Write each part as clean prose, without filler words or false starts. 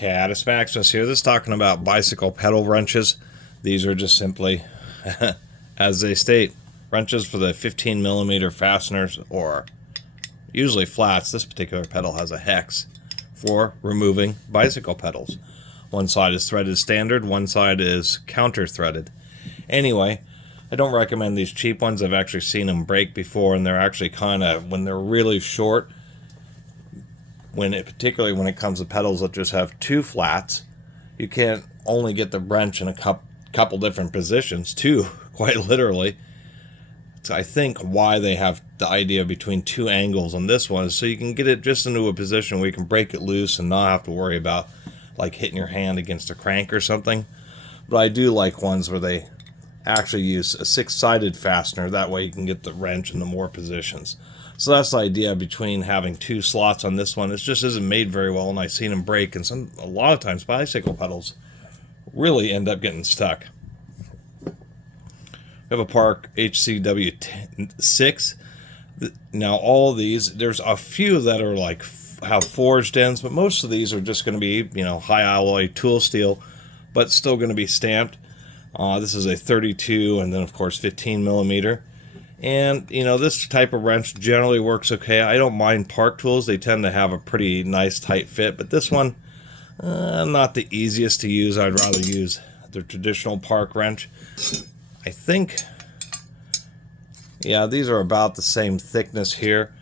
Catus Maximus here. This is talking about bicycle pedal wrenches. These are just simply, as they state, wrenches for the 15mm fasteners, or usually flats. This particular pedal has a hex for removing bicycle pedals. One side is threaded standard, one side is counter threaded. Anyway, I don't recommend these cheap ones. I've actually seen them break before, and they're actually kind of, when they're really short, particularly when it comes to pedals that just have two flats, you can't only get the wrench in a couple different positions, two, quite literally. So I think why they have the idea between two angles on this one is so you can get it just into a position where you can break it loose and not have to worry about like hitting your hand against a crank or something. But I do like ones where they actually use a six-sided fastener. That way you can get the wrench into more positions. So that's the idea between having two slots on this one. It just isn't made very well, and I've seen them break, and a lot of times bicycle pedals really end up getting stuck. We have a Park HCW6. Now all of these, there's a few that are like have forged ends, but most of these are just going to be, high alloy tool steel, but still going to be stamped. This is a 32, and then of course 15mm. And, this type of wrench generally works okay. I don't mind Park tools. They tend to have a pretty nice tight fit. But this one, not the easiest to use. I'd rather use the traditional Park wrench. I think, yeah, these are about the same thickness here.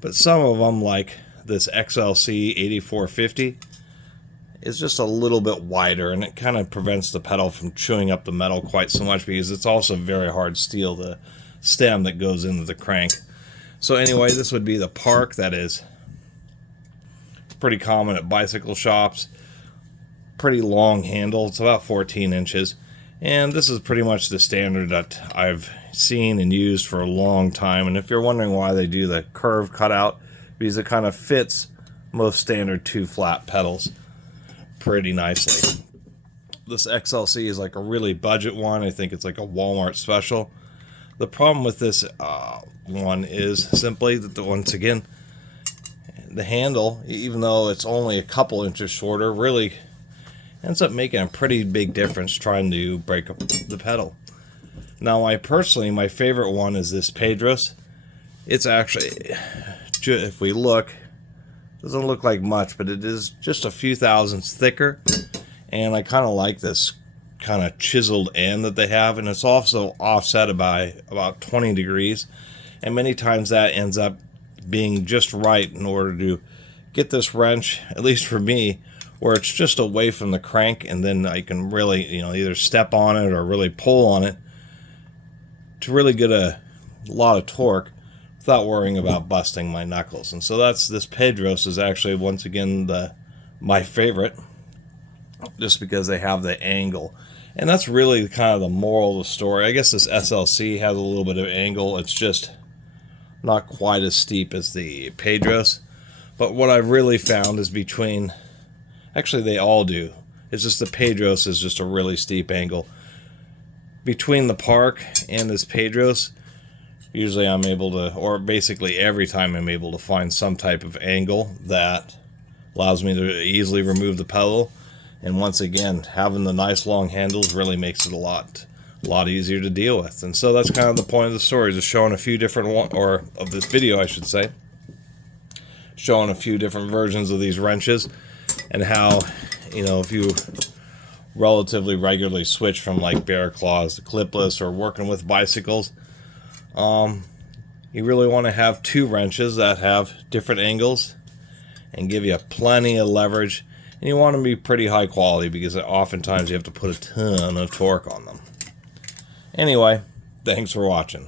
But some of them, like this XLC 8450, is just a little bit wider. And it kind of prevents the pedal from chewing up the metal quite so much, because it's also very hard steel, the stem that goes into the crank. So anyway, this would be the Park. That is pretty common at bicycle shops. Pretty long handle. It's about 14 inches. And this is pretty much the standard that I've seen and used for a long time. And if you're wondering why they do the curve cutout, because it kind of fits most standard two flat pedals pretty nicely. This XLC is like a really budget one. I think it's like a Walmart special. The problem with this one is simply that, once again, the handle, even though it's only a couple inches shorter, really ends up making a pretty big difference trying to break up the pedal. Now, my favorite one is this Pedros. It's actually, if we look, doesn't look like much, but it is just a few thousandths thicker, and I kind of like this kind of chiseled end that they have, and it's also offset by about 20 degrees, and many times that ends up being just right in order to get this wrench, at least for me, where it's just away from the crank, and then I can really either step on it or really pull on it to really get a lot of torque without worrying about busting my knuckles. And so this Pedros is actually, once again, my favorite, just because they have the angle. And that's really kind of the moral of the story. I guess this SLC has a little bit of angle. It's just not quite as steep as the Pedros. But what I've really found is actually they all do. It's just the Pedros is just a really steep angle. Between the Park and this Pedros, usually I'm able to, or basically every time I'm able to find some type of angle that allows me to easily remove the pedal. And once again, having the nice long handles really makes it a lot easier to deal with. And so that's kind of the point of the story, just showing a few different of this video, I should say, showing a few different versions of these wrenches, and how, if you relatively regularly switch from like bear claws to clipless, or working with bicycles, you really want to have two wrenches that have different angles and give you plenty of leverage. And you want to be pretty high quality, because oftentimes you have to put a ton of torque on them. Anyway, thanks for watching.